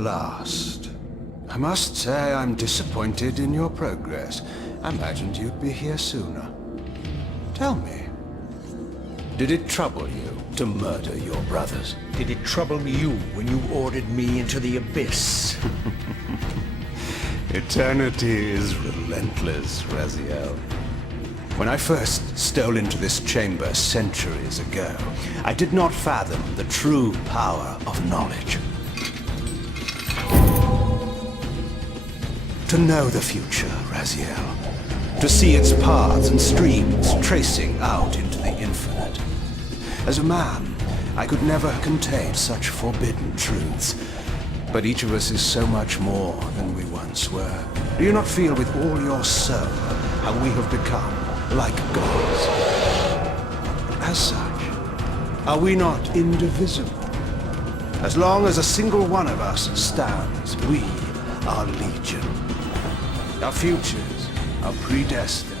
last. I must say I'm disappointed in your progress. I imagined you'd be here sooner. Tell me, did it trouble you to murder your brothers? Did it trouble you when you ordered me into the abyss? Eternity is relentless, Raziel. When I first stole into this chamber centuries ago, I did not fathom the true power of knowledge. To know the future, Raziel. To see its paths and streams tracing out into the infinite. As a man, I could never contain such forbidden truths. But each of us is so much more than we once were. Do you not feel with all your soul how we have become like gods? As such, are we not indivisible? As long as a single one of us stands, we are legion. Our futures are predestined.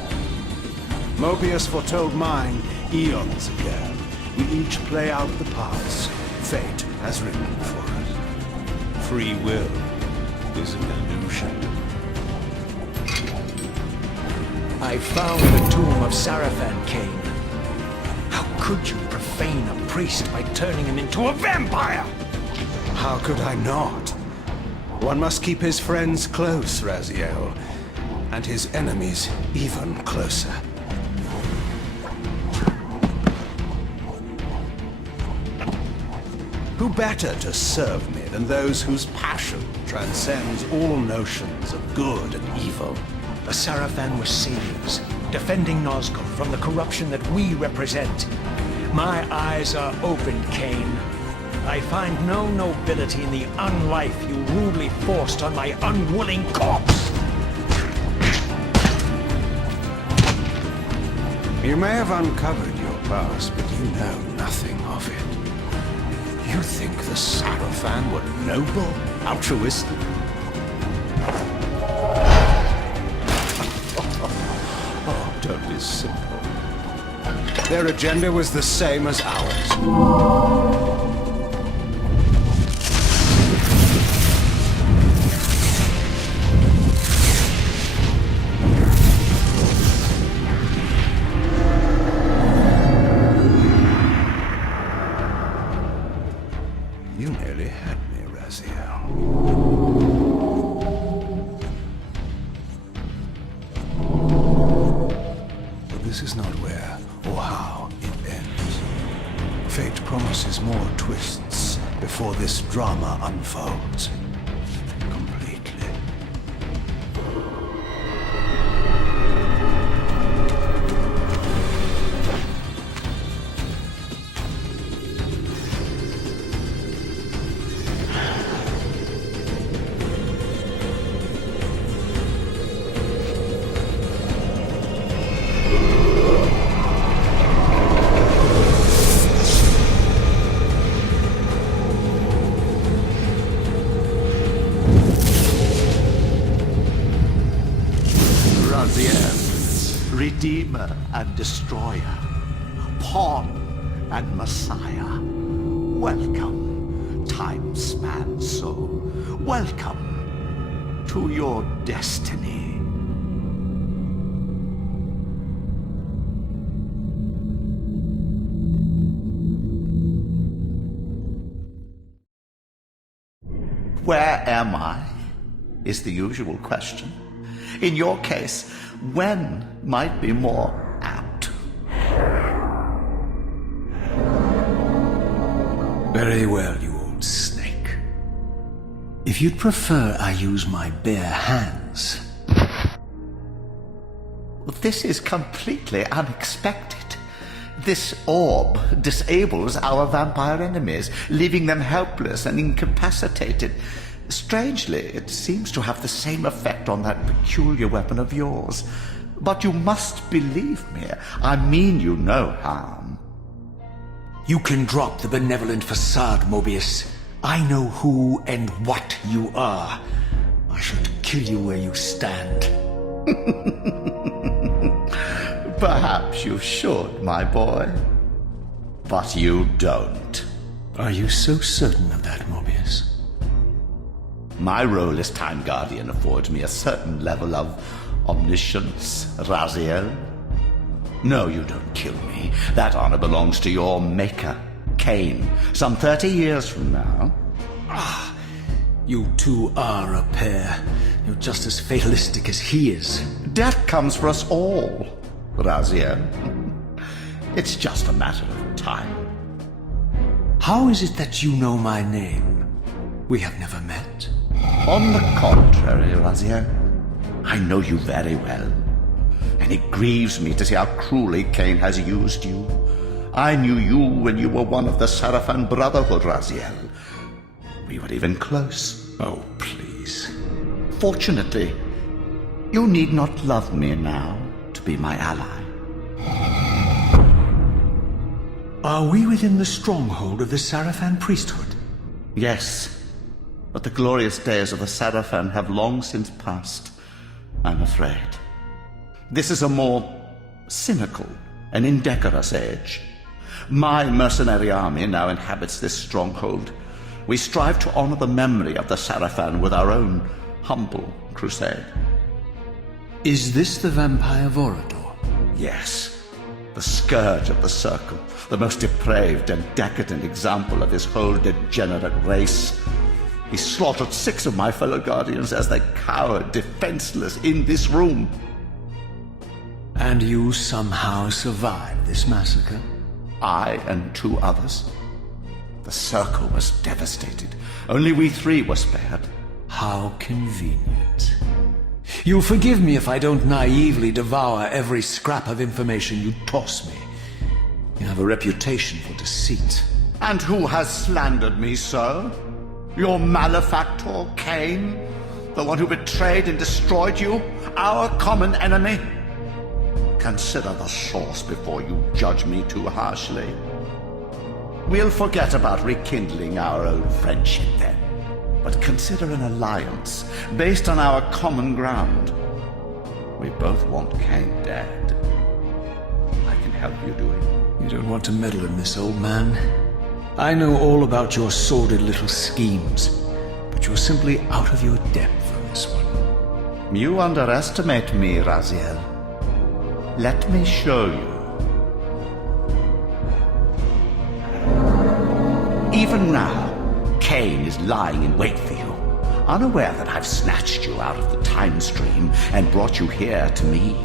Mobius foretold mine eons ago. We each play out the parts fate has written for us. Free will is an illusion. I found the tomb of Sarafan, Kain. How could you profane a priest by turning him into a vampire? How could I not? One must keep his friends close, Raziel, and his enemies even closer. Who better to serve me than those whose passion transcends all notions of good and evil? The Sarafan were saviors, defending Nazgul from the corruption that we represent. My eyes are opened, Kain. I find no nobility in the unlife you rudely forced on my unwilling corpse. You may have uncovered your past, but you know nothing of it. You think the Sarafan were noble, altruistic? Oh, don't be simple. Their agenda was the same as ours. You nearly had me, Raziel. But this is not where or how it ends. Fate promises more twists before this drama unfolds. Completely. Redeemer and Destroyer, Pawn and Messiah. Welcome, time-span soul. Welcome to your destiny. Where am I? Is the usual question. In your case, when might be more apt. Very well, you old snake. If you'd prefer I use my bare hands. This is completely unexpected. This orb disables our vampire enemies, leaving them helpless and incapacitated. Strangely, it seems to have the same effect on that peculiar weapon of yours. But you must believe me. I mean you no harm. You can drop the benevolent facade, Mobius. I know who and what you are. I should kill you where you stand. Perhaps you should, my boy. But you don't. Are you so certain of that, Mobius? My role as Time Guardian affords me a certain level of omniscience, Raziel. No, you don't kill me. That honor belongs to your maker, Kain, some 30 years from now. You two are a pair. You're just as fatalistic as he is. Death comes for us all, Raziel. It's just a matter of time. How is it that you know my name? We have never met. On the contrary, Raziel, I know you very well. And it grieves me to see how cruelly Kain has used you. I knew you when you were one of the Sarafan Brotherhood, Raziel. We were even close. Oh, please. Fortunately, you need not love me now to be my ally. Are we within the stronghold of the Sarafan priesthood? Yes, but the glorious days of the Sarafan have long since passed, I'm afraid. This is a more cynical and indecorous age. My mercenary army now inhabits this stronghold. We strive to honor the memory of the Sarafan with our own humble crusade. Is this the vampire Vorador? Yes, the scourge of the Circle, the most depraved and decadent example of his whole degenerate race. He slaughtered 6 of my fellow Guardians as they cowered defenseless in this room. And you somehow survived this massacre? I and 2 others. The Circle was devastated. Only we 3 were spared. How convenient. You'll forgive me if I don't naively devour every scrap of information you toss me. You have a reputation for deceit. And who has slandered me, sir? Your malefactor, Kain? The one who betrayed and destroyed you? Our common enemy? Consider the source before you judge me too harshly. We'll forget about rekindling our old friendship then. But consider an alliance based on our common ground. We both want Kain dead. I can help you do it. You don't want to meddle in this, old man. I know all about your sordid little schemes, but you're simply out of your depth on this one. You underestimate me, Raziel. Let me show you. Even now, Kain is lying in wait for you, unaware that I've snatched you out of the time stream and brought you here to me.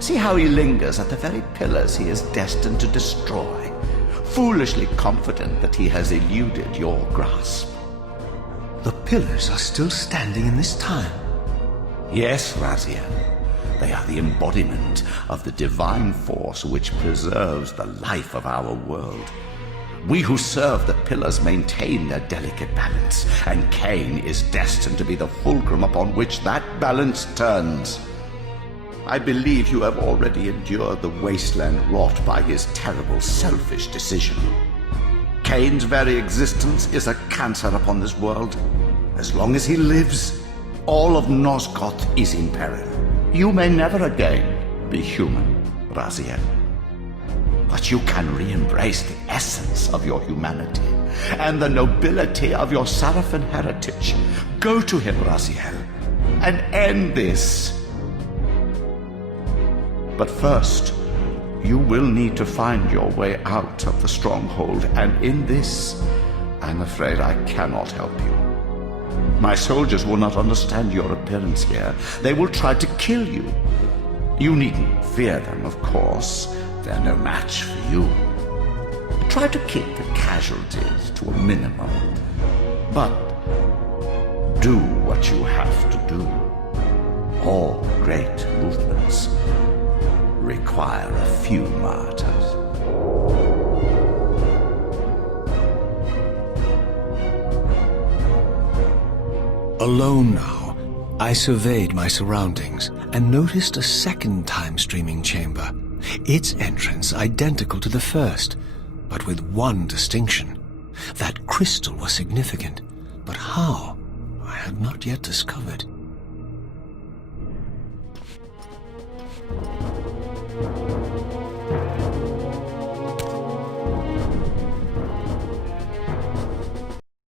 See how he lingers at the very pillars he is destined to destroy, foolishly confident that he has eluded your grasp. The pillars are still standing in this time. Yes, Raziel. They are the embodiment of the divine force which preserves the life of our world. We who serve the pillars maintain their delicate balance, and Kain is destined to be the fulcrum upon which that balance turns. I believe you have already endured the wasteland wrought by his terrible, selfish decision. Kain's very existence is a cancer upon this world. As long as he lives, all of Nosgoth is in peril. You may never again be human, Raziel. But you can re-embrace the essence of your humanity and the nobility of your Sarafan heritage. Go to him, Raziel, and end this. But first, you will need to find your way out of the stronghold, and in this, I'm afraid I cannot help you. My soldiers will not understand your appearance here. They will try to kill you. You needn't fear them, of course. They're no match for you. Try to keep the casualties to a minimum. But do what you have to do. All great movements require a few martyrs. Alone now, I surveyed my surroundings and noticed a second time-streaming chamber. Its entrance identical to the first, but with one distinction. That crystal was significant, but how? I had not yet discovered.